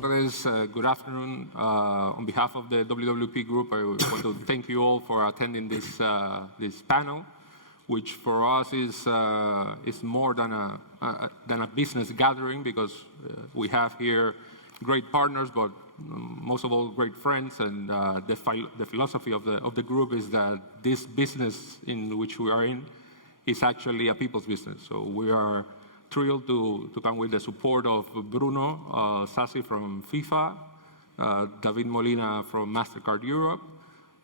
tardes, good afternoon. On behalf of the WWP Group, I want to thank you all for attending this panel, which for us is more than a business gathering, because we have here great partners, but most of all great friends. And the philosophy of the group is that this business in which we are in is actually a people's business. So we are thrilled to come with the support of Bruno, Sassi from FIFA, David Molina from Mastercard Europe,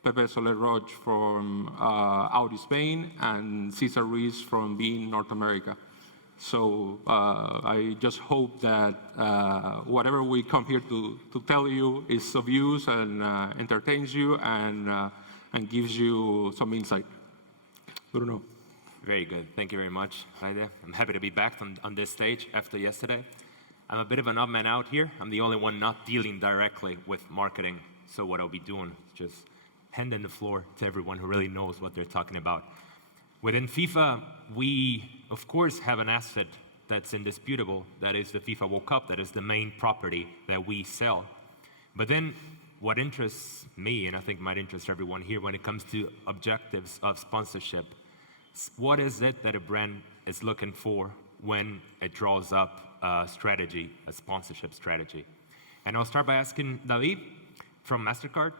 Pepe Soler Roig from Audi Spain, and César Ruiz from BeIN North America. So I just hope that whatever we come here to tell you is of use and entertains you and gives you some insight. Bruno. Very good. Thank you very much, Rayde. I'm happy to be back on this stage after yesterday. I'm a bit of an odd man out here. I'm the only one not dealing directly with marketing. So what I'll be doing is just handing the floor to everyone who really knows what they're talking about. Within FIFA, we, of course, have an asset that's indisputable. That is the FIFA World Cup. That is the main property that we sell. But then what interests me, and I think might interest everyone here when it comes to objectives of sponsorship, what is it that a brand is looking for when it draws up a strategy, a sponsorship strategy? And I'll start by asking David from Mastercard,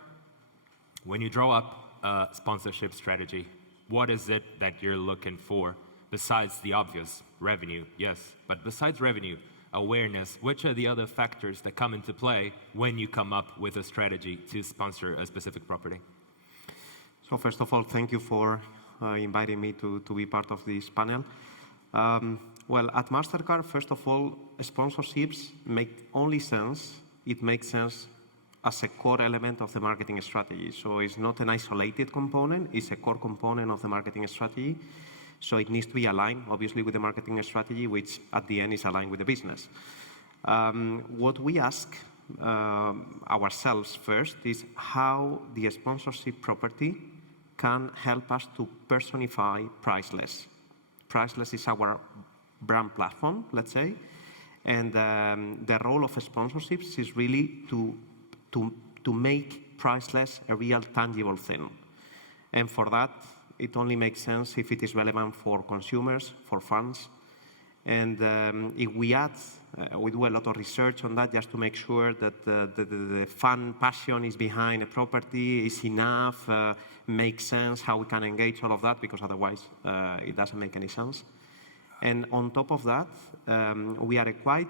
when you draw up a sponsorship strategy, what is it that you're looking for besides the obvious? Revenue, yes, but besides revenue, awareness, which are the other factors that come into play when you come up with a strategy to sponsor a specific property? So first of all, thank you for inviting me to be part of this panel. Well, at Mastercard, first of all, sponsorships make only sense. It makes sense as a core element of the marketing strategy. So it's not an isolated component, it's a core component of the marketing strategy. So it needs to be aligned, obviously, with the marketing strategy, which at the end is aligned with the business. What we ask ourselves first is how the sponsorship property can help us to personify Priceless. Priceless is our brand platform, let's say, and the role of sponsorships is really to make Priceless a real tangible thing. And for that, it only makes sense if it is relevant for consumers, for fans. And if we add, we do a lot of research on that just to make sure that the fan passion is behind a property, is enough, makes sense, how we can engage all of that, because otherwise it doesn't make any sense. And on top of that, we are a quite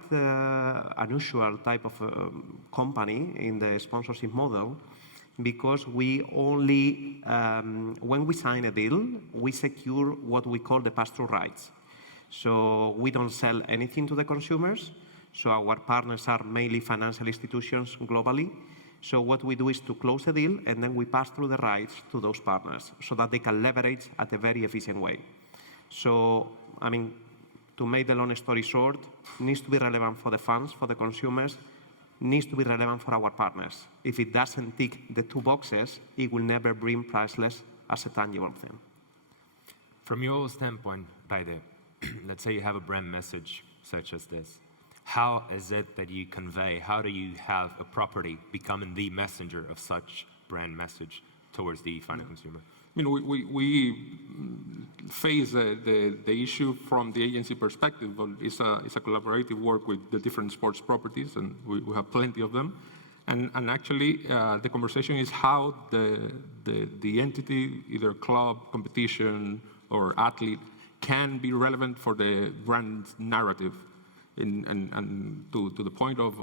unusual type of company in the sponsorship model, because we only, when we sign a deal, we secure what we call the pass-through rights. So we don't sell anything to the consumers. So our partners are mainly financial institutions globally. So what we do is to close a deal, and then we pass through the rights to those partners so that they can leverage at a very efficient way. So, I mean, to make the long story short, it needs to be relevant for the fans, for the consumers, needs to be relevant for our partners. If it doesn't tick the two boxes, it will never bring Priceless as a tangible thing. From your standpoint, Rayde, let's say you have a brand message such as this. How is it that you convey, how do you have a property becoming the messenger of such brand message towards the final consumer? I mean, we face the issue from the agency perspective, but it's a collaborative work with the different sports properties, and we have plenty of them. And actually, the conversation is how the entity, either club, competition, or athlete, can be relevant for the brand's narrative. And to the point of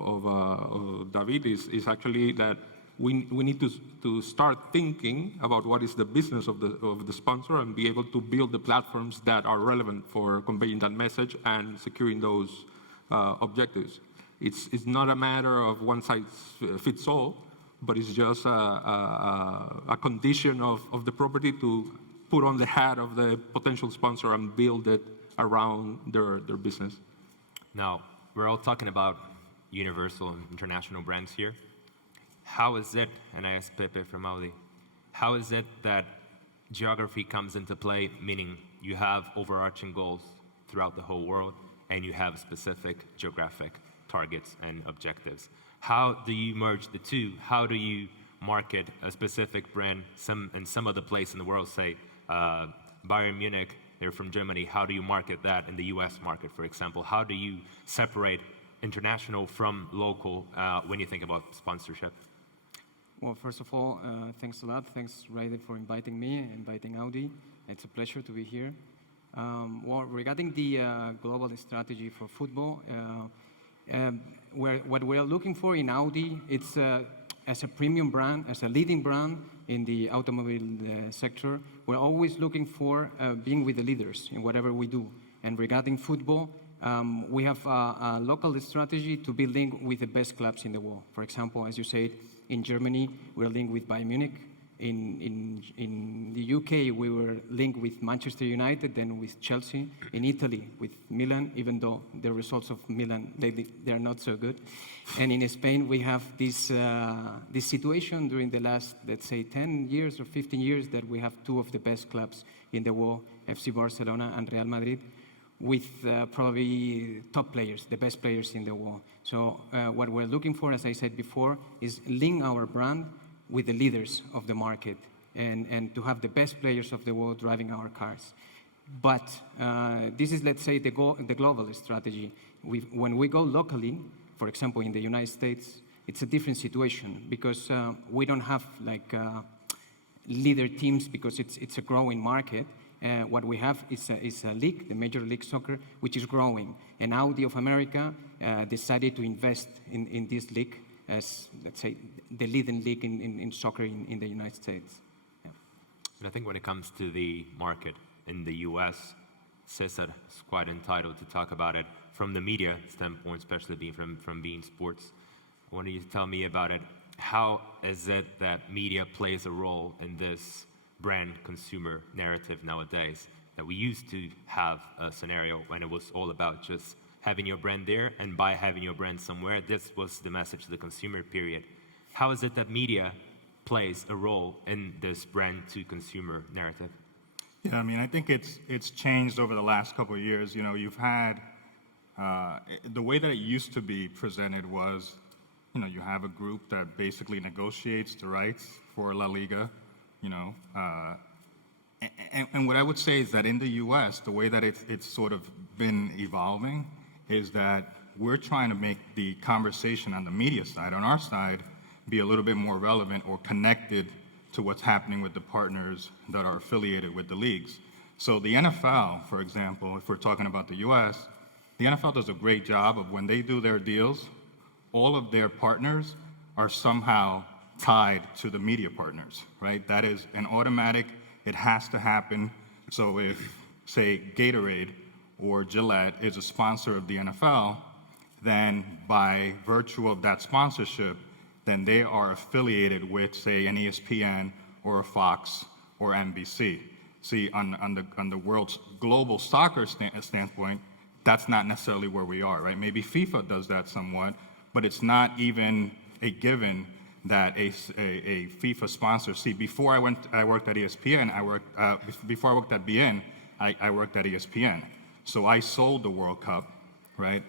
David is actually that we need to start thinking about what is the business of the sponsor and be able to build the platforms that are relevant for conveying that message and securing those objectives. It's not a matter of one size fits all, but it's just a condition of the property to put on the hat of the potential sponsor and build it around their business. Now, we're all talking about universal and international brands here. How is it, and I asked Pepe from Audi, how is it that geography comes into play, meaning you have overarching goals throughout the whole world, and you have specific geographic targets and objectives. How do you merge the two? How do you market a specific brand? Some other place in the world, say Bayern Munich, they're from Germany. How do you market that in the US market, for example? How do you separate international from local when you think about sponsorship? Well, first of all, thanks a lot. Thanks, Rayde, for inviting me, inviting Audi. It's a pleasure to be here. Well, regarding the global strategy for football, what we are looking for in Audi, it's as a premium brand, as a leading brand in the automobile sector, we're always looking for being with the leaders in whatever we do. And regarding football, we have a local strategy to be linked with the best clubs in the world. For example, as you said, in Germany, we're linked with Bayern Munich. In the UK, we were linked with Manchester United, then with Chelsea. In Italy, with Milan, even though the results of Milan lately, they're not so good. And in Spain, we have this situation during the last, let's say, 10 years or 15 years that we have two of the best clubs in the world, FC Barcelona and Real Madrid, with probably top players, the best players in the world. So what we're looking for, as I said before, is link our brand with the leaders of the market and to have the best players of the world driving our cars. But this is, let's say, the global strategy. When we go locally, for example, in the United States, it's a different situation because we don't have like leader teams because it's a growing market. What we have is a league, the Major League Soccer, which is growing. And Audi of America decided to invest in this league as, let's say, the leading league in soccer in the United States. Yeah. And I think when it comes to the market in the US, César is quite entitled to talk about it from the media standpoint, especially being from BeIN Sports. I want you to tell me about it. How is it that media plays a role in this brand consumer narrative nowadays? That we used to have a scenario when it was all about just having your brand there, and by having your brand somewhere, this was the message to the consumer, period. How is it that media plays a role in this brand to consumer narrative? Yeah, I mean, I think it's changed over the last couple of years. You know, you've had, the way that it used to be presented was, you know, you have a group that basically negotiates the rights for La Liga, you know, and what I would say is that in the US, the way that it's sort of been evolving is that we're trying to make the conversation on the media side, on our side, be a little bit more relevant or connected to what's happening with the partners that are affiliated with the leagues. So the NFL, for example, if we're talking about the US, the NFL does a great job of when they do their deals, all of their partners are somehow tied to the media partners, right? That is an automatic, it has to happen. So if, say, Gatorade or Gillette is a sponsor of the NFL, then by virtue of that sponsorship, then they are affiliated with, say, an ESPN or a Fox or NBC. See, on the world's global soccer standpoint, that's not necessarily where we are, right? Maybe FIFA does that somewhat, but it's not even a given that a FIFA sponsor. See, before I worked at ESPN. Before I worked at BeIN, I worked at ESPN. So I sold the World Cup, right?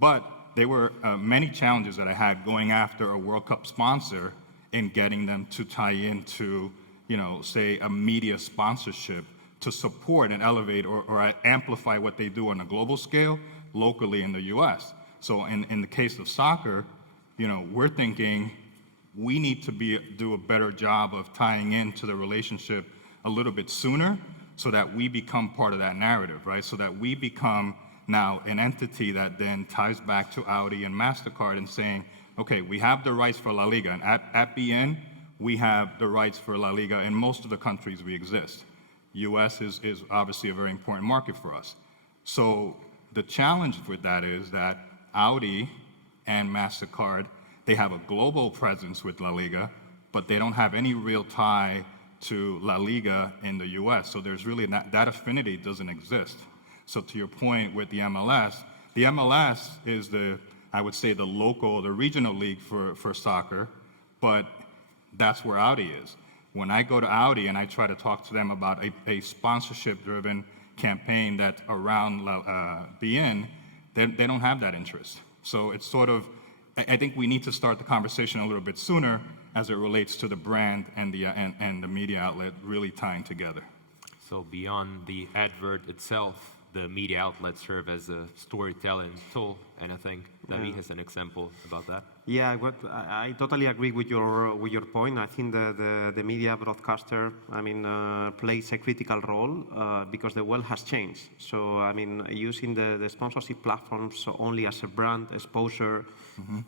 But there were many challenges that I had going after a World Cup sponsor in getting them to tie into, you know, say a media sponsorship to support and elevate or amplify what they do on a global scale locally in the US. So in the case of soccer, you know, we're thinking we need to do a better job of tying into the relationship a little bit sooner so that we become part of that narrative, right? So that we become now an entity that then ties back to Audi and Mastercard and saying, okay, we have the rights for La Liga, and at BeIN, we have the rights for La Liga in most of the countries we exist. US is obviously a very important market for us. So the challenge with that is that Audi and Mastercard, they have a global presence with La Liga, but they don't have any real tie to La Liga in the US. So there's really that affinity doesn't exist. So to your point with the MLS is I would say the local, the regional league for soccer, but that's where Audi is. When I go to Audi and I try to talk to them about a sponsorship-driven campaign that's around BeIN, they don't have that interest. So it's sort of, I think we need to start the conversation a little bit sooner as it relates to the brand and the media outlet really tying together. So beyond the advert itself, the media outlets serve as a storytelling tool, and I think David has an example about that. Yeah, I totally agree with your point. I think the media broadcaster, plays a critical role because the world has changed. So, using the sponsorship platforms only as a brand exposure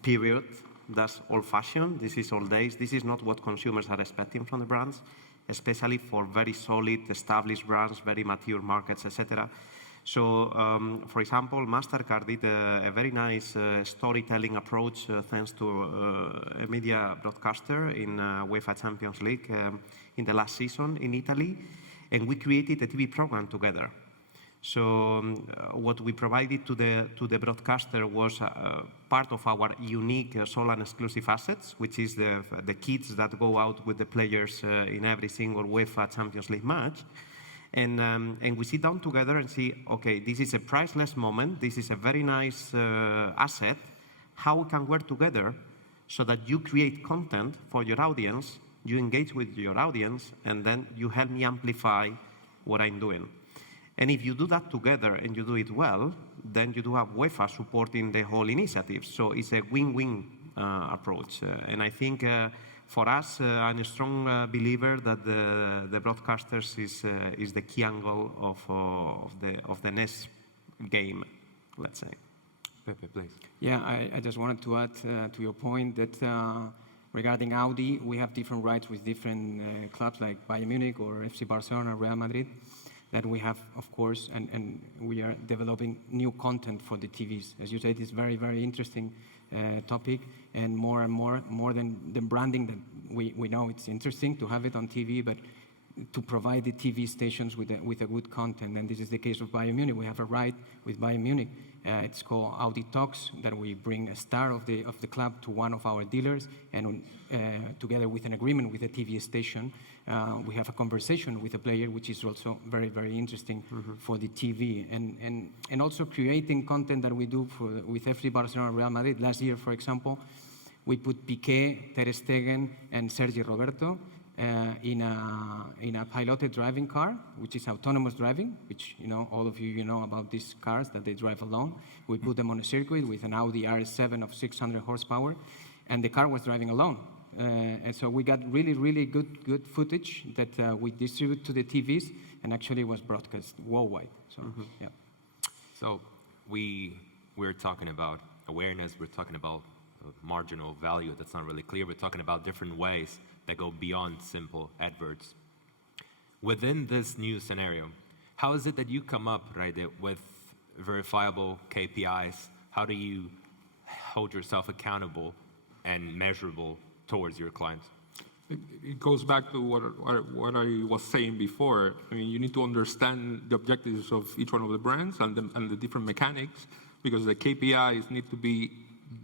period, that's old-fashioned. This is old days. This is not what consumers are expecting from the brands, especially for very solid, established brands, very mature markets, etc. So, for example, Mastercard did a very nice storytelling approach thanks to a media broadcaster in UEFA Champions League in the last season in Italy, and we created a TV program together. So what we provided to the broadcaster was part of our unique sole and exclusive assets, which is the kits that go out with the players in every single UEFA Champions League match. And we sit down together and see, okay, this is a priceless moment. This is a very nice asset. How we can work together so that you create content for your audience, you engage with your audience, and then you help me amplify what I'm doing. And if you do that together and you do it well, then you do have UEFA supporting the whole initiative. So it's a win-win approach. And I think for us, I'm a strong believer that the broadcasters is the key angle of the next game, let's say. Pepe, please. Yeah, I just wanted to add to your point that regarding Audi, we have different rights with different clubs like Bayern Munich or FC Barcelona, Real Madrid, that we have, of course, and we are developing new content for the TVs. As you said, it's very, very interesting topic, and more than the branding that we know it's interesting to have it on TV, but to provide the TV stations with a good content. And this is the case of Bayern Munich. We have a right with Bayern Munich. It's called Audi Talks, that we bring a star of the club to one of our dealers, and together with an agreement with a TV station, we have a conversation with a player, which is also very, very interesting for the TV. And also creating content that we do with FC Barcelona and Real Madrid. Last year, for example, we put Piqué, Ter Stegen, and Sergi Roberto in a piloted driving car, which is autonomous driving, which all of you know about these cars that they drive alone. We put them on a circuit with an Audi RS7 of 600 horsepower, and the car was driving alone. And so we got really, really good footage that we distribute to the TVs, and actually was broadcast worldwide. So yeah. So we're talking about awareness. We're talking about marginal value that's not really clear. We're talking about different ways that go beyond simple adverts. Within this new scenario, how is it that you come up, Rayde, with verifiable KPIs? How do you hold yourself accountable and measurable towards your clients? It goes back to what I was saying before. I mean, you need to understand the objectives of each one of the brands and the different mechanics, because the KPIs need to be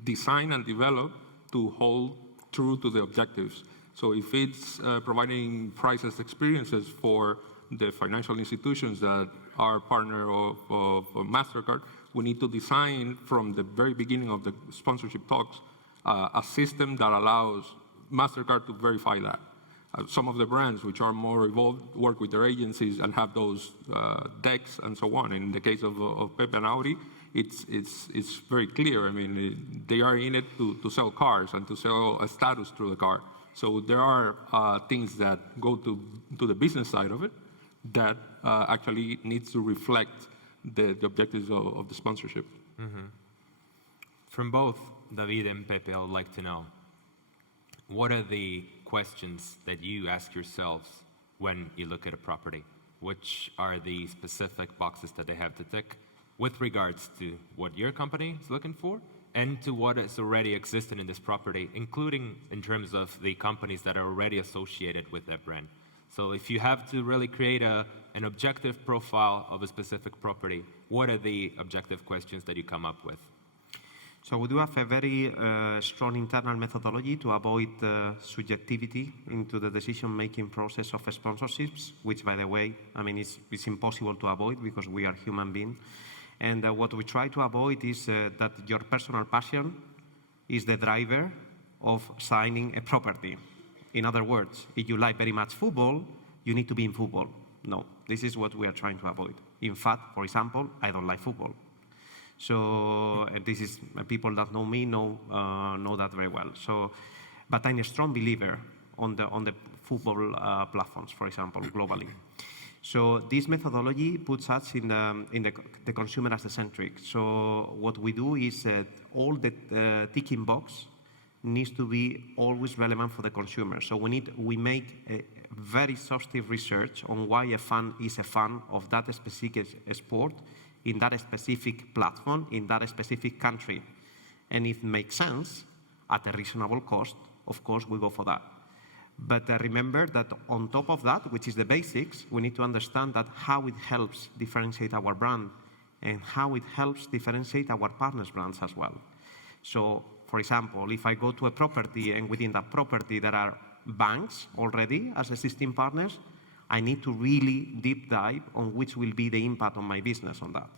designed and developed to hold true to the objectives. So if it's providing priceless experiences for the financial institutions that are partner of Mastercard, we need to design from the very beginning of the sponsorship talks a system that allows Mastercard to verify that. Some of the brands which are more evolved work with their agencies and have those decks and so on. In the case of Pepe and Audi, it's very clear. I mean, they are in it to sell cars and to sell a status through the car. So there are things that go to the business side of it that actually needs to reflect the objectives of the sponsorship. From both David and Pepe, I would like to know, what are the questions that you ask yourselves when you look at a property? Which are the specific boxes that they have to tick with regards to what your company is looking for and to what is already existing in this property, including in terms of the companies that are already associated with that brand? So if you have to really create an objective profile of a specific property, what are the objective questions that you come up with? So we do have a very strong internal methodology to avoid subjectivity into the decision-making process of sponsorships, which, by the way, I mean, it's impossible to avoid because we are human beings. And what we try to avoid is that your personal passion is the driver of signing a property. In other words, if you like very much football, you need to be in football. No, this is what we are trying to avoid. In fact, for example, I don't like football. So this is people that know me know that very well. So, but I'm a strong believer on the football platforms, for example, globally. So this methodology puts us in the consumer as the centric. So what we do is all the ticking box needs to be always relevant for the consumer. So we make a very exhaustive research on why a fan is a fan of that specific sport in that specific platform, in that specific country. And if it makes sense, at a reasonable cost, of course, we go for that. But remember that on top of that, which is the basics, we need to understand that how it helps differentiate our brand and how it helps differentiate our partners' brands as well. So, for example, if I go to a property and within that property there are banks already as existing partners, I need to really deep dive on which will be the impact on my business on that.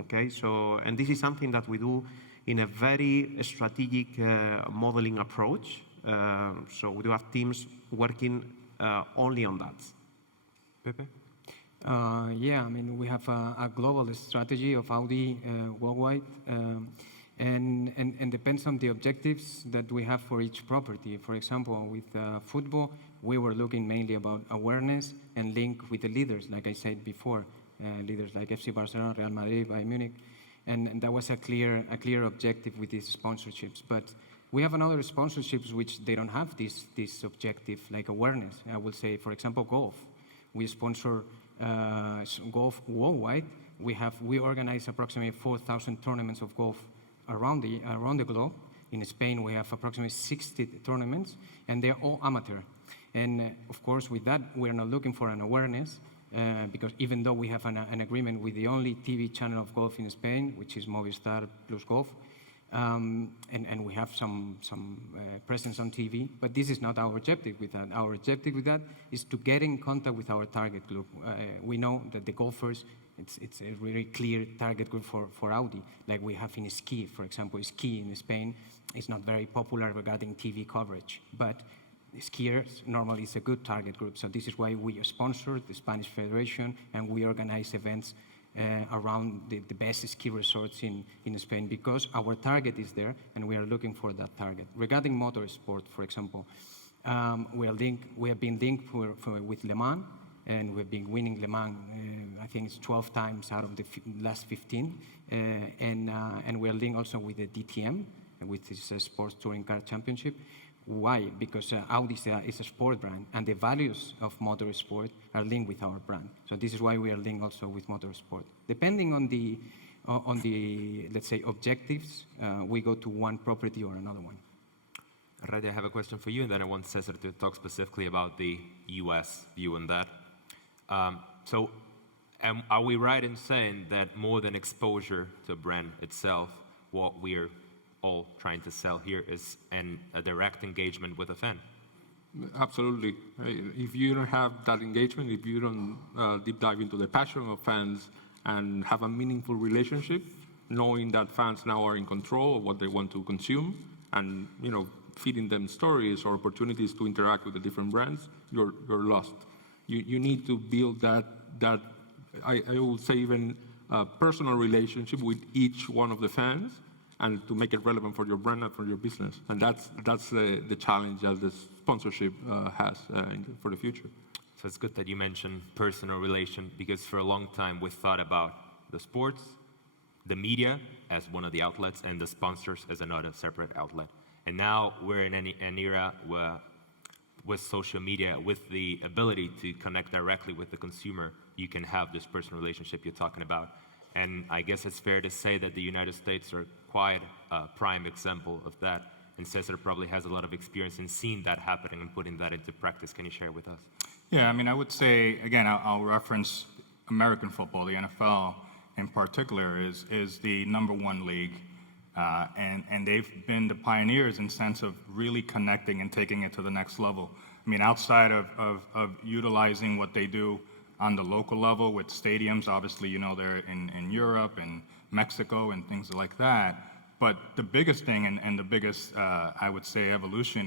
Okay, so, and this is something that we do in a very strategic modeling approach. So we do have teams working only on that. Pepe? Yeah, I mean, we have a global strategy of Audi worldwide, and depends on the objectives that we have for each property. For example, with football, we were looking mainly about awareness and link with the leaders, like I said before, leaders like FC Barcelona, Real Madrid, Bayern Munich, and that was a clear objective with these sponsorships. But we have another sponsorships which they don't have this objective, like awareness. I will say, for example, golf. We sponsor golf worldwide. We organize approximately 4,000 tournaments of golf around the globe. In Spain, we have approximately 60 tournaments, and they're all amateur. And of course, with that, we're not looking for an awareness, because even though we have an agreement with the only TV channel of golf in Spain, which is Movistar Plus Golf, and we have some presence on TV, but this is not our objective with that. Our objective with that is to get in contact with our target group. We know that the golfers, it's a really clear target group for Audi, like we have in ski, for example. Ski in Spain is not very popular regarding TV coverage, but skiers normally is a good target group. So this is why we sponsor the Spanish Federation, and we organize events around the best ski resorts in Spain, because our target is there and we are looking for that target. Regarding motorsport, for example, we have been linked with Le Mans, and we've been winning Le Mans, I think it's 12 times out of the last 15. And we are linked also with the DTM, with this Sports Touring Car Championship. Why? Because Audi is a sport brand, and the values of motorsport are linked with our brand. So this is why we are linked also with motorsport. Depending on the let's say, objectives, we go to one property or another one. Rayde, I have a question for you, and then I want César to talk specifically about the US view on that. So are we right in saying that more than exposure to a brand itself, what we're all trying to sell here is a direct engagement with a fan? Absolutely. If you don't have that engagement, if you don't deep dive into the passion of fans and have a meaningful relationship, knowing that fans now are in control of what they want to consume, and feeding them stories or opportunities to interact with the different brands, you're lost. You need to build that I would say even a personal relationship with each one of the fans, and to make it relevant for your brand and for your business. And that's the challenge that the sponsorship has for the future. So it's good that you mentioned personal relation, because for a long time we thought about the sports, the media as one of the outlets, and the sponsors as another separate outlet. And now we're in an era where, with social media, with the ability to connect directly with the consumer, you can have this personal relationship you're talking about. And I guess it's fair to say that the United States are quite a prime example of that. And César probably has a lot of experience in seeing that happening and putting that into practice. Can you share with us? Yeah, I mean, I would say, again, I'll reference American football. The NFL in particular is the #1 league. And they've been the pioneers in sense of really connecting and taking it to the next level. I mean, outside of utilizing what they do on the local level with stadiums. Obviously, you know, they're in Europe and Mexico and things like that. But the biggest thing and the biggest, I would say, evolution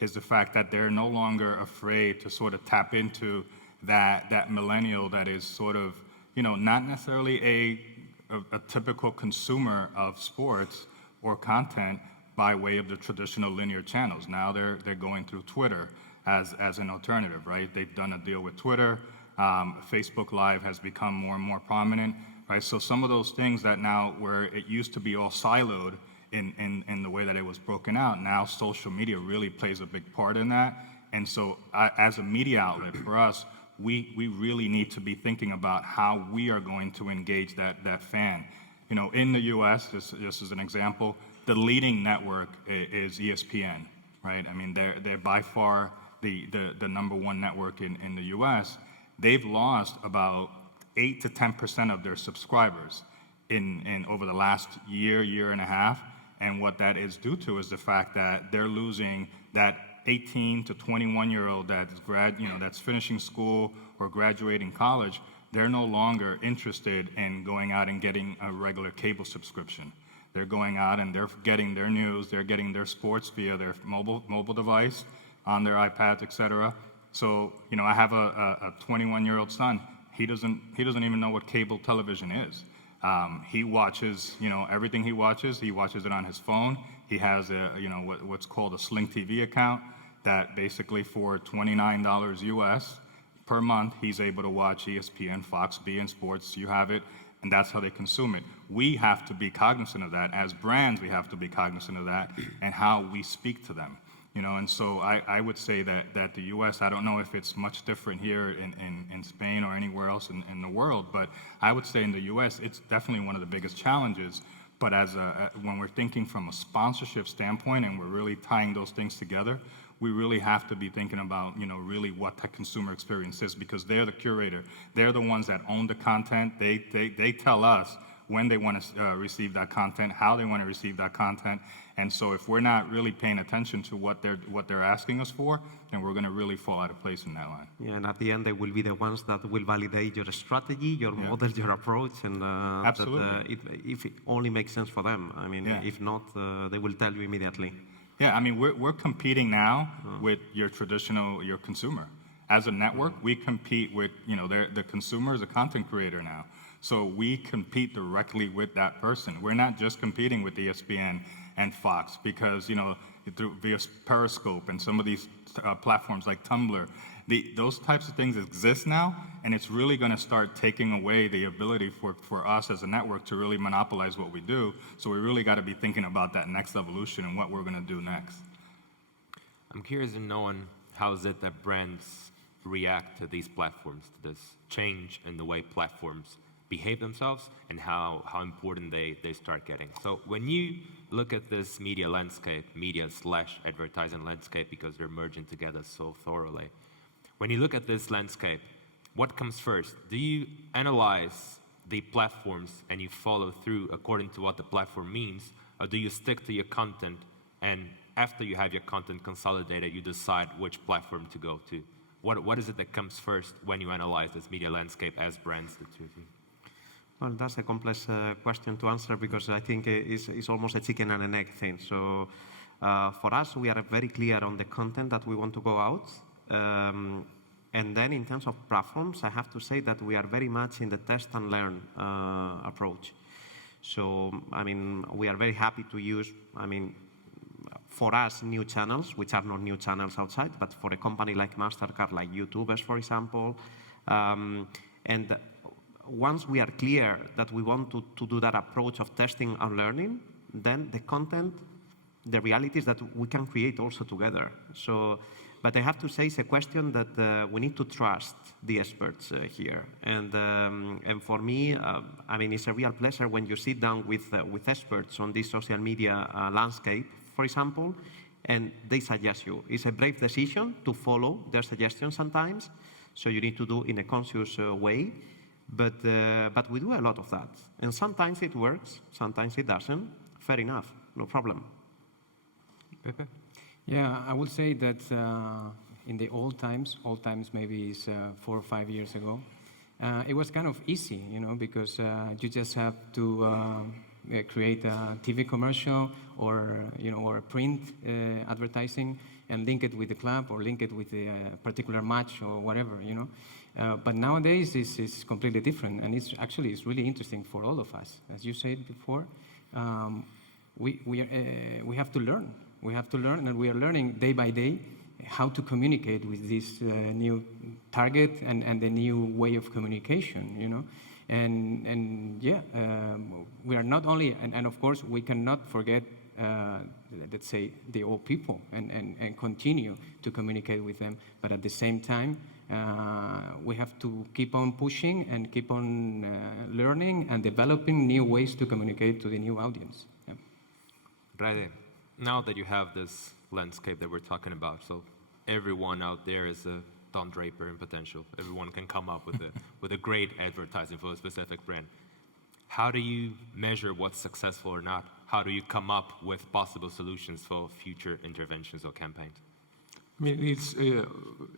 is the fact that they're no longer afraid to sort of tap into that millennial that is sort of, you know, not necessarily a typical consumer of sports or content by way of the traditional linear channels. Now they're going through Twitter as an alternative, right? They've done a deal with Twitter. Facebook Live has become more and more prominent, right? So some of those things that now, where it used to be all siloed in the way that it was broken out, now social media really plays a big part in that. And so as a media outlet for us, we really need to be thinking about how we are going to engage that fan. You know, in the US, just as an example, the leading network is ESPN, right? I mean, they're by far the number one network in the US. They've lost about 8 to 10% of their subscribers in over the last year and a half. And what that is due to is the fact that they're losing that 18 to 21-year-old that's finishing school or graduating college. They're no longer interested in going out and getting a regular cable subscription. They're going out and they're getting their news, they're getting their sports via their mobile device, on their iPads, etc. So, you know, I have a 21-year-old son. He doesn't even know what cable television is. He watches, you know, everything he watches it on his phone. He has what's called a Sling TV account that basically for $29 US per month, he's able to watch ESPN, Fox, BeIN Sports, you have it, and that's how they consume it. We have to be cognizant of that. As brands, we have to be cognizant of that and how we speak to them. You know, and so I would say that the US, I don't know if it's much different here in Spain or anywhere else in the world, but I would say in the US, it's definitely one of the biggest challenges. But when we're thinking from a sponsorship standpoint and we're really tying those things together, we really have to be thinking about, you know, really what that consumer experience is, because they're the curator. They're the ones that own the content. They tell us when they want to receive that content, how they want to receive that content. And so if we're not really paying attention to what they're asking us for, then we're going to really fall out of place in that line. Yeah, and at the end, they will be the ones that will validate your strategy, your model, your approach, and absolutely. If it only makes sense for them. I mean, if not, they will tell you immediately. Yeah, I mean, we're competing now with your consumer. As a network, we compete with, you know, the consumer is a content creator now. So we compete directly with that person. We're not just competing with ESPN and Fox because, you know, via Periscope and some of these platforms like Tumblr, those types of things exist now, and it's really going to start taking away the ability for us as a network to really monopolize what we do. So we really got to be thinking about that next evolution and what we're going to do next. I'm curious in knowing how is it that brands react to these platforms, to this change in the way platforms behave themselves and how important they start getting. So when you look at this media landscape, media/advertising landscape, because they're merging together so thoroughly, when you look at this landscape, what comes first? Do you analyze the platforms and you follow through according to what the platform means, or do you stick to your content and after you have your content consolidated, you decide which platform to go to? What is it that comes first when you analyze this media landscape as brands? Well, that's a complex question to answer because I think it's almost a chicken and an egg thing. So for us, we are very clear on the content that we want to go out. And then in terms of platforms, I have to say that we are very much in the test and learn approach. So, I mean, we are very happy to use, for us, new channels, which are not new channels outside, but for a company like Mastercard, like YouTubers, for example. And once we are clear that we want to do that approach of testing and learning, then the content, the reality is that we can create also together. So, but I have to say it's a question that we need to trust the experts here. And for me, it's a real pleasure when you sit down with experts on this social media landscape, for example, and they suggest you. It's a brave decision to follow their suggestions sometimes, so you need to do in a conscious way. But we do a lot of that. And sometimes it works, sometimes it doesn't. Fair enough, no problem. Pepe? Yeah, I would say that in the old times maybe it's 4 or 5 years ago, it was kind of easy, because you just have to create a TV commercial or or a print advertising and link it with the club or link it with a particular match or whatever, But nowadays it's completely different, and it's really interesting for all of us. As you said before, we have to learn. We have to learn, and we are learning day by day how to communicate with this new target and the new way of communication, we are not only, and of course we cannot forget, let's say, the old people and continue to communicate with them, but at the same time, we have to keep on pushing and keep on learning and developing new ways to communicate to the new audience. Yeah. Rayde, now that you have this landscape that we're talking about, so everyone out there is a Don Draper in potential. Everyone can come up with a great advertising for a specific brand. How do you measure what's successful or not? How do you come up with possible solutions for future interventions or campaigns? I mean,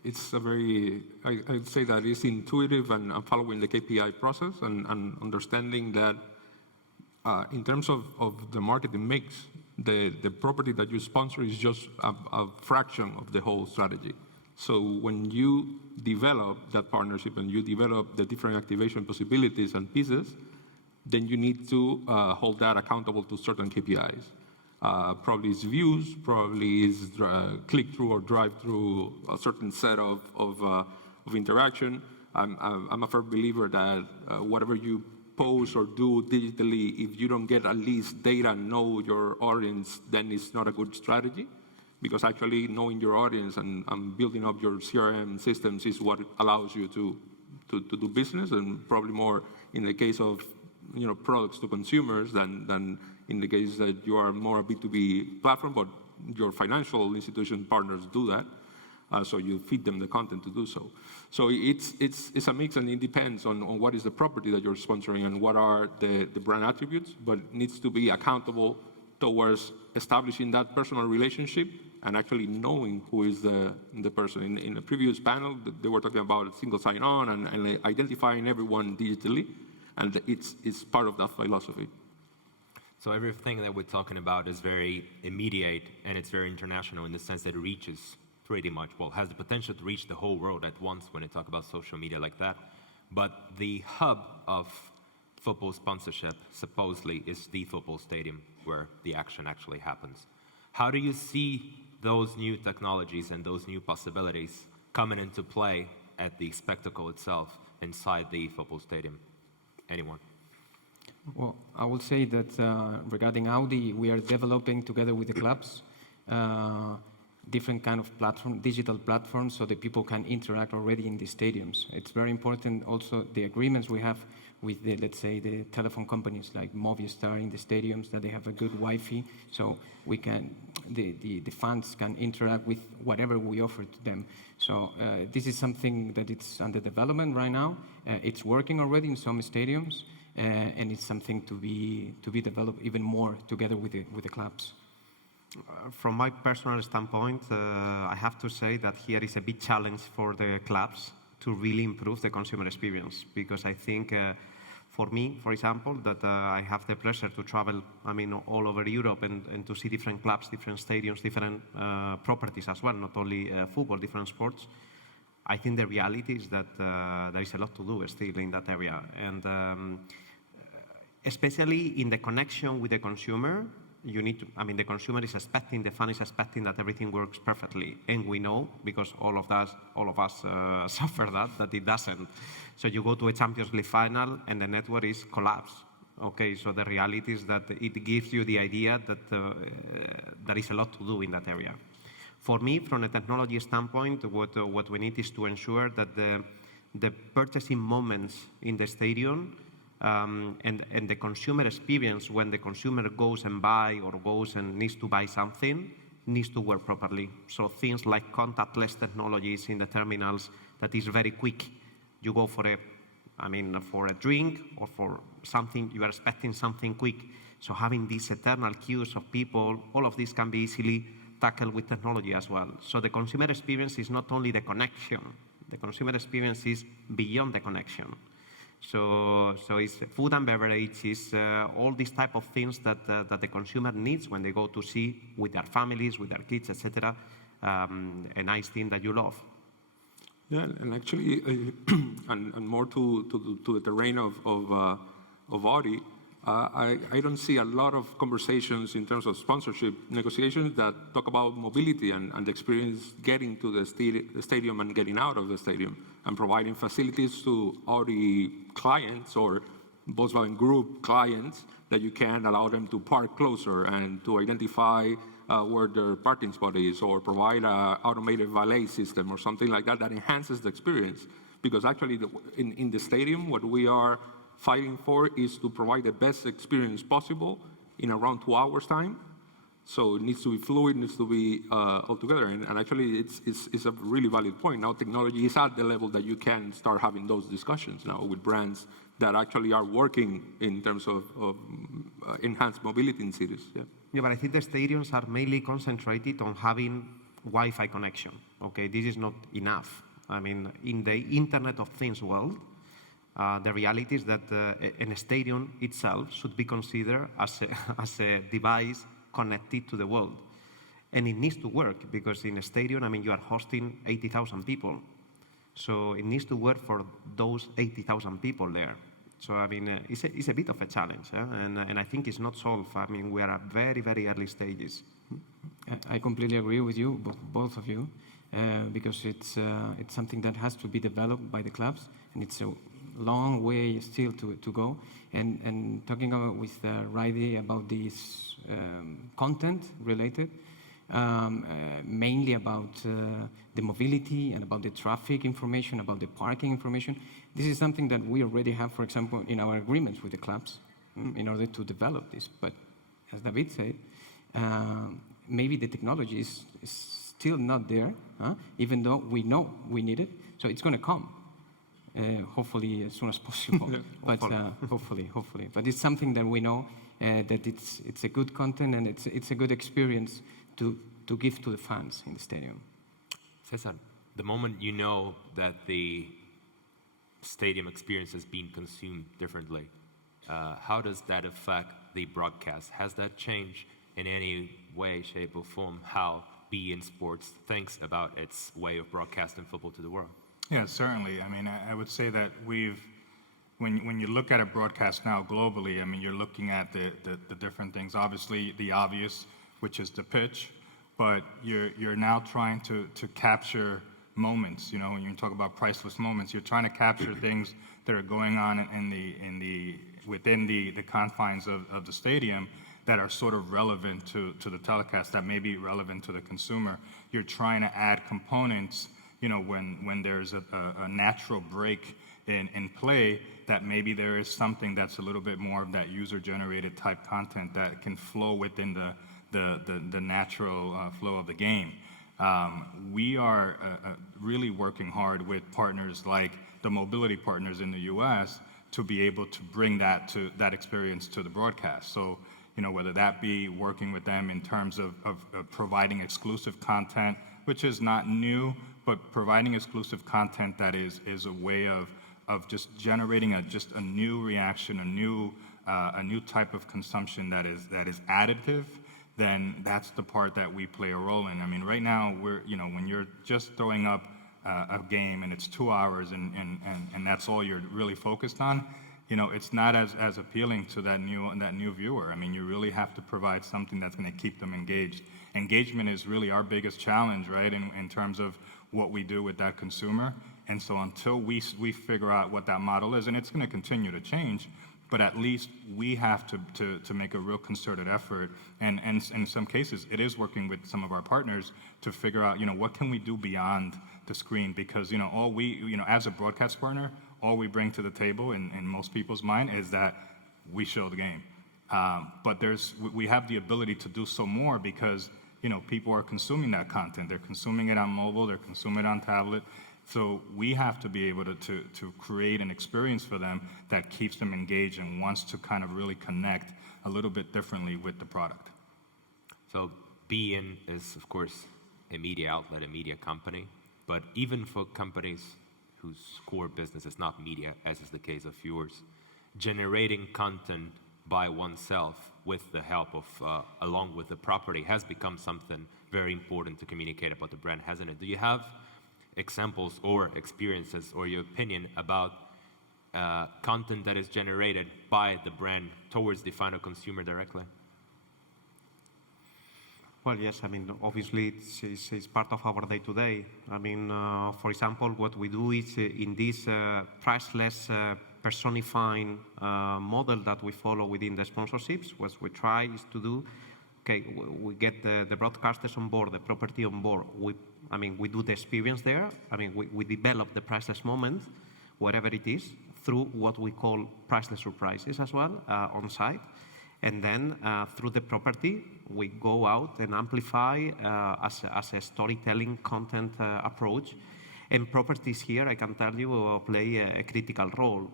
it's a very, I'd say that it's intuitive and following the KPI process and understanding that in terms of the marketing mix, the property that you sponsor is just a fraction of the whole strategy. So when you develop that partnership and you develop the different activation possibilities and pieces, then you need to hold that accountable to certain KPIs. Probably it's views, probably is click-through or drive-through, a certain set of interaction. I'm a firm believer that whatever you post or do digitally, if you don't get at least data and know your audience, then it's not a good strategy. Because actually knowing your audience and building up your CRM systems is what allows you to do business, and probably more in the case of products to consumers than in the case that you are more a B2B platform, but your financial institution partners do that. So you feed them the content to do so. So it's a mix, and it depends on what is the property that you're sponsoring and what are the brand attributes, but it needs to be accountable towards establishing that personal relationship and actually knowing who is the person. In the previous panel, they were talking about single sign-on and identifying everyone digitally, and it's part of that philosophy. So everything that we're talking about is very immediate and it's very international in the sense that it reaches pretty much, has the potential to reach the whole world at once when you talk about social media like that. But the hub of football sponsorship supposedly is the football stadium where the action actually happens. How do you see those new technologies and those new possibilities coming into play at the spectacle itself inside the football stadium? Anyone? Well, I would say that regarding Audi, we are developing together with the clubs different kind of digital platforms, so that people can interact already in the stadiums. It's very important also the agreements we have with the, let's say, the telephone companies like Movistar in the stadiums, that they have a good Wi-Fi, so we can, the fans can interact with whatever we offer to them. So this is something that it's under development right now. It's working already in some stadiums, and it's something to be developed even more together with the clubs. From my personal standpoint, I have to say that here is a big challenge for the clubs to really improve the consumer experience, because I think for me, for example, that I have the pleasure to travel, all over Europe and to see different clubs, different stadiums, different properties as well, not only football, different sports. I think the reality is that there is a lot to do still in that area, and especially in the connection with the consumer. You need to, the consumer is expecting, the fan is expecting that everything works perfectly, and we know, because all of us suffer that it doesn't. So you go to a Champions League final and the network is collapsed. Okay, so the reality is that it gives you the idea that there is a lot to do in that area. For me, from a technology standpoint, what we need is to ensure that the purchasing moments in the stadium and the consumer experience when the consumer goes and buy or goes and needs to buy something needs to work properly. So things like contactless technologies in the terminals that is very quick. You go for a drink or for something, you are expecting something quick. So having these eternal queues of people, all of this can be easily tackled with technology as well. So the consumer experience is not only the connection The consumer experience is beyond the connection. So it's food and beverage, it's all these type of things that the consumer needs when they go to see with their families, with their kids, etc. A nice thing that you love. Yeah, and actually, and more to the terrain of Audi, I don't see a lot of conversations in terms of sponsorship negotiations that talk about mobility and the experience getting to the stadium and getting out of the stadium, and providing facilities to Audi clients or Volkswagen Group clients that you can allow them to park closer and to identify where their parking spot is, or provide an automated valet system or something like that that enhances the experience. Because actually, in the stadium, what we are fighting for is to provide the best experience possible in around 2 hours' time. So it needs to be fluid, needs to be all together. And actually, it's a really valid point. Now technology is at the level that you can start having those discussions now with brands that actually are working in terms of enhanced mobility in cities. Yeah. Yeah, but I think the stadiums are mainly concentrated on having Wi-Fi connection. Okay, this is not enough. I mean, in the Internet of Things world, the reality is that a stadium itself should be considered as a device connected to the world. And it needs to work, because in a stadium, I mean, you are hosting 80,000 people. So it needs to work for those 80,000 people there. So, I mean, it's a bit of a challenge, and I think it's not solved. I mean, we are at very, very early stages. I completely agree with you, both of you, because it's something that has to be developed by the clubs, and it's a long way still to go. And talking with Rayde about this content related, mainly about the mobility and about the traffic information, about the parking information. This is something that we already have, for example, in our agreements with the clubs, in order to develop this. But as David said, maybe the technology is still not there, even though we know we need it. So it's going to come, hopefully as soon as possible. But hopefully. But it's something that we know that it's a good content, and it's a good experience to give to the fans in the stadium. César, the moment you know that the stadium experience is being consumed differently, how does that affect the broadcast? Has that changed in any way, shape, or form how BeIN Sports thinks about its way of broadcasting football to the world? Yeah, certainly. I mean, I would say that when you look at a broadcast now globally, I mean, you're looking at the different things. Obviously, the obvious, which is the pitch, but you're now trying to capture moments. You know, when you talk about priceless moments, you're trying to capture things that are going on within the confines of the stadium that are sort of relevant to the telecast, that may be relevant to the consumer. You're trying to add components, you know, when there's a natural break in play, that maybe there is something that's a little bit more of that user-generated type content that can flow within the natural flow of the game. We are really working hard with partners like the mobility partners in the US to be able to bring that experience to the broadcast. So, you know, whether that be working with them in terms of providing exclusive content, which is not new, but providing exclusive content that is a way of just generating a new reaction, a new type of consumption that is additive, then that's the part that we play a role in. I mean, right now, when you're just throwing up a game and it's 2 hours and that's all you're really focused on, you know, it's not as appealing to that new viewer. I mean, you really have to provide something that's going to keep them engaged. Engagement is really our biggest challenge, right, in terms of what we do with that consumer. And so until we figure out what that model is, and it's going to continue to change, but at least we have to make a real concerted effort, and in some cases it is working with some of our partners to figure out, you know, what can we do beyond the screen, because, you know, as a broadcast partner, all we bring to the table in most people's mind is that we show the game. But we have the ability to do so more because, you know, people are consuming that content. They're consuming it on mobile, they're consuming it on tablet. So we have to be able to create an experience for them that keeps them engaged and wants to kind of really connect a little bit differently with the product. So BeIN is, of course, a media outlet, a media company. But even for companies whose core business is not media, as is the case of yours, generating content by oneself with the help of, along with the property, has become something very important to communicate about the brand, hasn't it? Do you have examples or experiences or your opinion about content that is generated by the brand towards the final consumer directly? Well, yes, I mean, obviously it's part of our day-to-day. I mean, for example, what we do is in this priceless personifying model that we follow within the sponsorships, what we try is to do, okay, we get the broadcasters on board, the property on board. We do the experience there. I mean, we develop the priceless moment, whatever it is, through what we call priceless surprises as well on site. And then through the property, we go out and amplify as a storytelling content approach. And properties here, I can tell you, play a critical role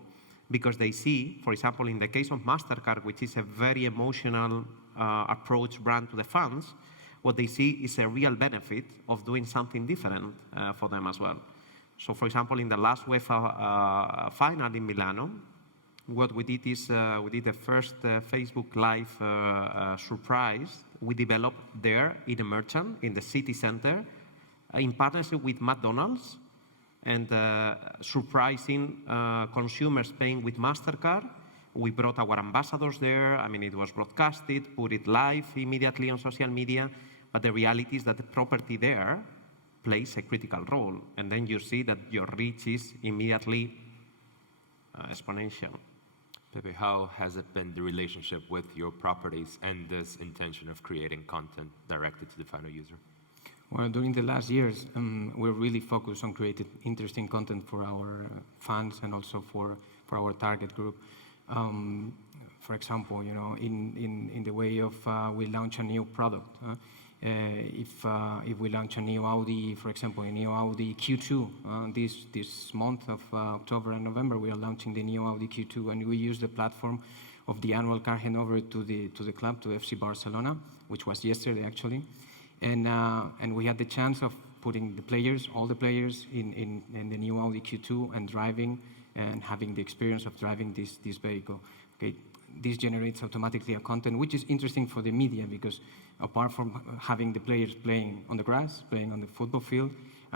because they see, for example, in the case of Mastercard, which is a very emotional approach brand to the fans, what they see is a real benefit of doing something different for them as well. So, for example, in the last UEFA final in Milano, what we did is we did the first Facebook Live surprise. We developed there in a merchant in the city center in partnership with McDonald's and surprising consumers paying with Mastercard. We brought our ambassadors there. I mean, it was broadcasted, put it live immediately on social media. But the reality is that the property there plays a critical role. And then you see that your reach is immediately exponential. Pepe, how has it been, the relationship with your properties and this intention of creating content directed to the final user? Well, during the last years, we're really focused on creating interesting content for our fans and also for our target group. For example, you know, in the way of we launch a new product. If we launch a new Audi, for example, a new Audi Q2, this month of October and November, we are launching the new Audi Q2, and we use the platform of the annual car handover to the club, to FC Barcelona, which was yesterday actually, and we had the chance of putting the players, all the players, in the new Audi Q2 and driving and having the experience of driving this vehicle. Okay. This generates automatically a content which is interesting for the media because apart from having the players playing on the grass, playing on the football field,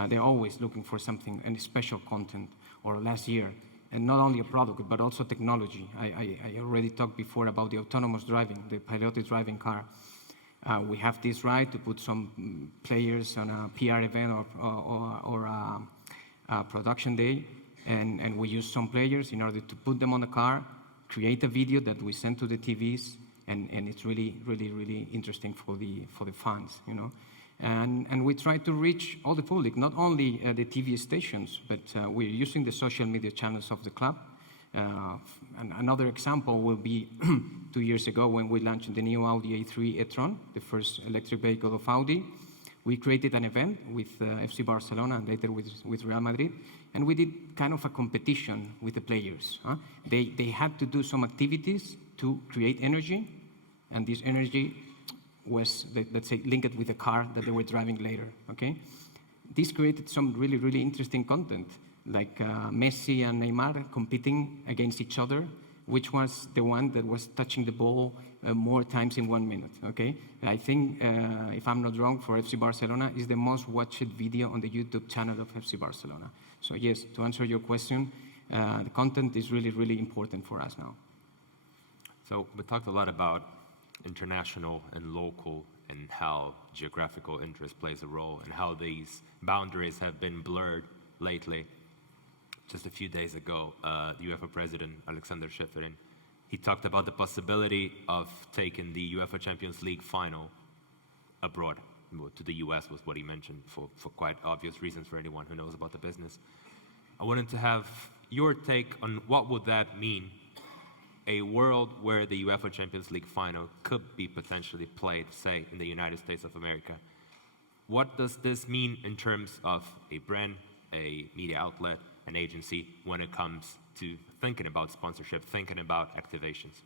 they're always looking for something, any special content. Or last year, and not only a product, but also technology. I already talked before about the autonomous driving, the piloted driving car. We have this right to put some players on a PR event or a production day, and we use some players in order to put them on the car, create a video that we send to the TVs, and it's really, really, really interesting for the fans, you know. And we try to reach all the public, not only the TV stations, but we're using the social media channels of the club. And another example will be 2 years ago when we launched the new Audi A3 e-tron, the first electric vehicle of Audi. We created an event with FC Barcelona and later with Real Madrid, and we did kind of a competition with the players. They had to do some activities to create energy, and this energy was, let's say, linked with the car that they were driving later, okay? This created some really, really interesting content, like Messi and Neymar competing against each other, which was the one that was touching the ball more times in 1 minute, okay? I think, if I'm not wrong, for FC Barcelona is the most watched video on the YouTube channel of FC Barcelona. So yes, to answer your question, the content is really, really important for us now. So we talked a lot about international and local and how geographical interest plays a role and how these boundaries have been blurred lately. Just a few days ago, the UEFA president, Alexander Schifrin, he talked about the possibility of taking the UEFA Champions League final abroad. To the US was what he mentioned for quite obvious reasons for anyone who knows about the business. I wanted to have your take on what would that mean, a world where the UEFA Champions League final could be potentially played, say, in the United States of America. What does this mean in terms of a brand, a media outlet, an agency when it comes to thinking about sponsorship, thinking about activations?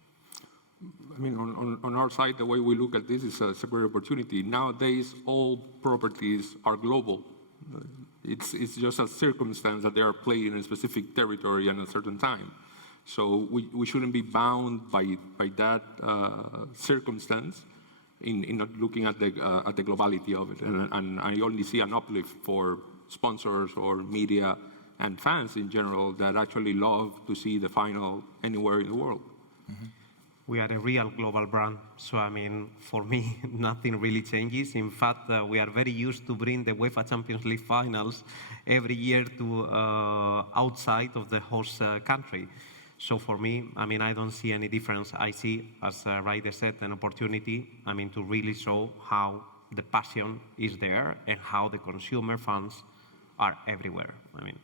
I mean, on our side, the way we look at this is a separate opportunity. Nowadays, all properties are global. It's just a circumstance that they are playing in a specific territory at a certain time. So we shouldn't be bound by that circumstance in not looking at the globality of it. And I only see an uplift for sponsors or media and fans in general that actually love to see the final anywhere in the world. Mm-hmm. We are a real global brand, so I mean, for me, nothing really changes. In fact, we are very used to bring the UEFA Champions League finals every year to outside of the host country. So for me, I mean, I don't see any difference. I see, as Rayde said, an opportunity, I mean, to really show how the passion is there and how the consumer fans are everywhere. I mean.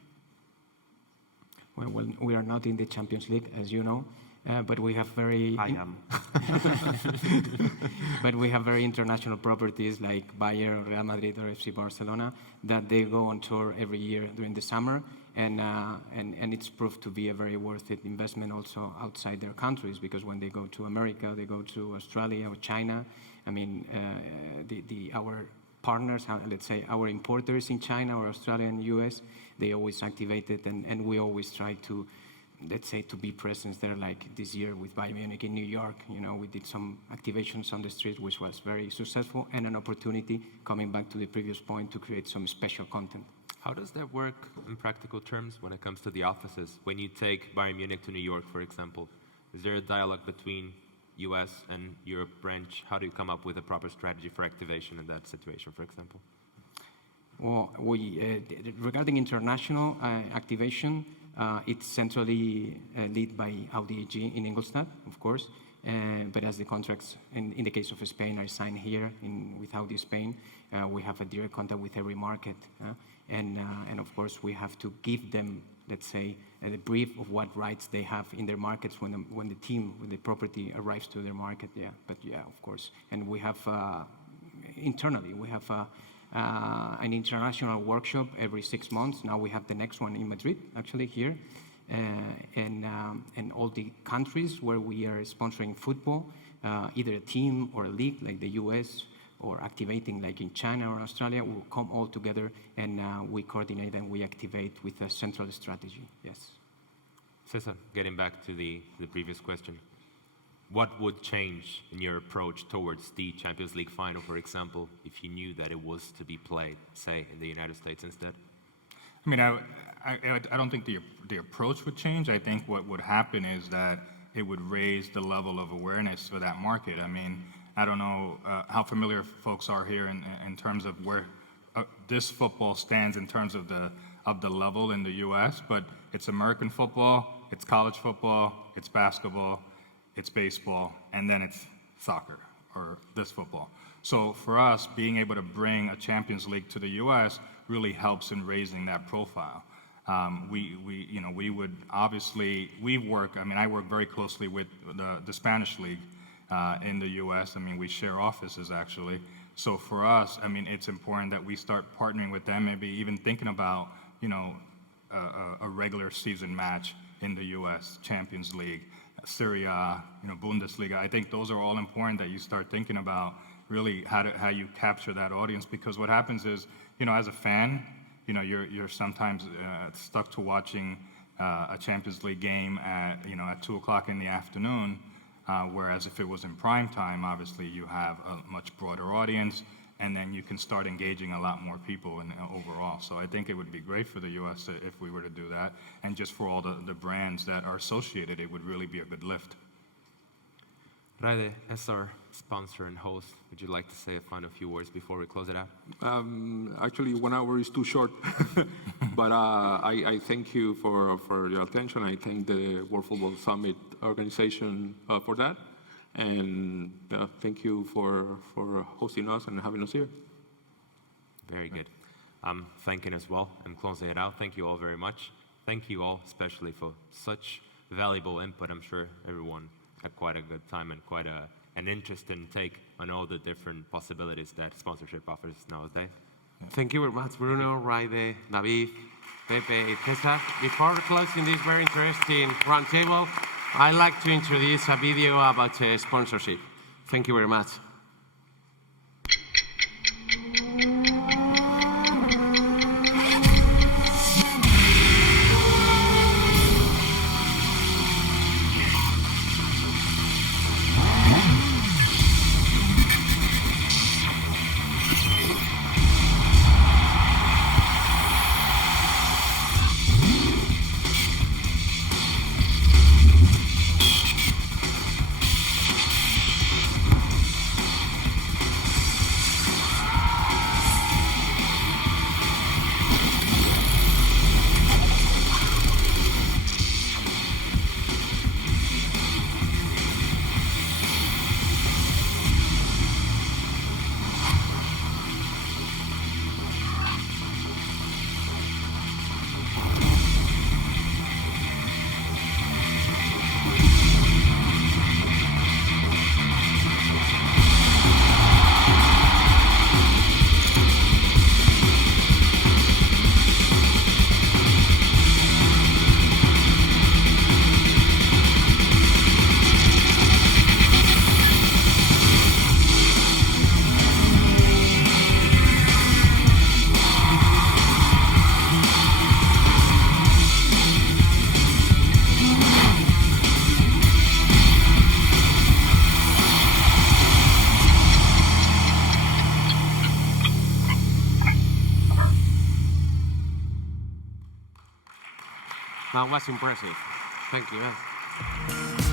Well, we are not in the Champions League, as you know. But we have very but we have very international properties like Bayern, Real Madrid, or FC Barcelona that they go on tour every year during the summer, and it's proved to be a very worth it investment also outside their countries, because when they go to America, they go to Australia or China. I mean, our partners, let's say our importers in China or Australia and US, they always activate it, and we always try to, let's say, to be present there. Like this year with Bayern Munich in New York, you know, we did some activations on the street, which was very successful, and an opportunity, coming back to the previous point, to create some special content. How does that work in practical terms when it comes to the offices? When you take Bayern Munich to New York, for example, is there a dialogue between US and Europe branch? How do you come up with a proper strategy for activation in that situation, for example? Well, regarding international activation, it's centrally led by Audi AG in Ingolstadt, of course. But as the contracts, in the case of Spain, are signed here with Audi Spain, we have a direct contact with every market. And of course, we have to give them, let's say, the brief of what rights they have in their markets when the property arrives to their market. Yeah, but yeah, of course. And we have, internally, we have an international workshop every 6 months. Now we have the next one in Madrid, actually, here. And all the countries where we are sponsoring football, either a team or a league like the US, or activating like in China or Australia, will come all together, and we coordinate and we activate with a central strategy, yes. César, getting back to the previous question, what would change in your approach towards the Champions League final, for example, if you knew that it was to be played, say, in the United States instead? I mean, I don't think the approach would change. I think what would happen is that it would raise the level of awareness for that market. I mean, I don't know how familiar folks are here in terms of where this football stands in terms of the level in the U.S., but it's American football, it's college football, it's basketball, it's baseball, and then it's soccer, or this football. So for us, being able to bring a Champions League to the U.S. really helps in raising that profile. We would obviously, I work very closely with the Spanish League in the U.S. I mean, we share offices, actually. So for us, I mean, it's important that we start partnering with them, maybe even thinking about, a regular season match in the U.S., Champions League, Serie A, Bundesliga. I think those are all important that you start thinking about really how you capture that audience, because what happens is, as a fan, you're sometimes stuck to watching a Champions League game at 2:00 in the afternoon, whereas if it was in prime time, obviously you have a much broader audience, and then you can start engaging a lot more people overall. So I think it would be great for the U.S. if we were to do that, and just for all the brands that are associated, it would really be a good lift. Rayde, as our sponsor and host, would you like to say a final few words before we close it out? Actually, 1 hour is too short, but I thank you for your attention. I thank the World Football Summit organization for that, and thank you for hosting us and having us here. Very good. I'm thanking as well and closing it out. Thank you all very much. Thank you all especially for such valuable input. I'm sure everyone had quite a good time and quite an interesting take on all the different possibilities that sponsorship offers nowadays. Thank you very much, Bruno, Rayde, David, Pepe, César. Before closing this very interesting roundtable, I'd like to introduce a video about sponsorship. Thank you very much. That was impressive. Thank you, man.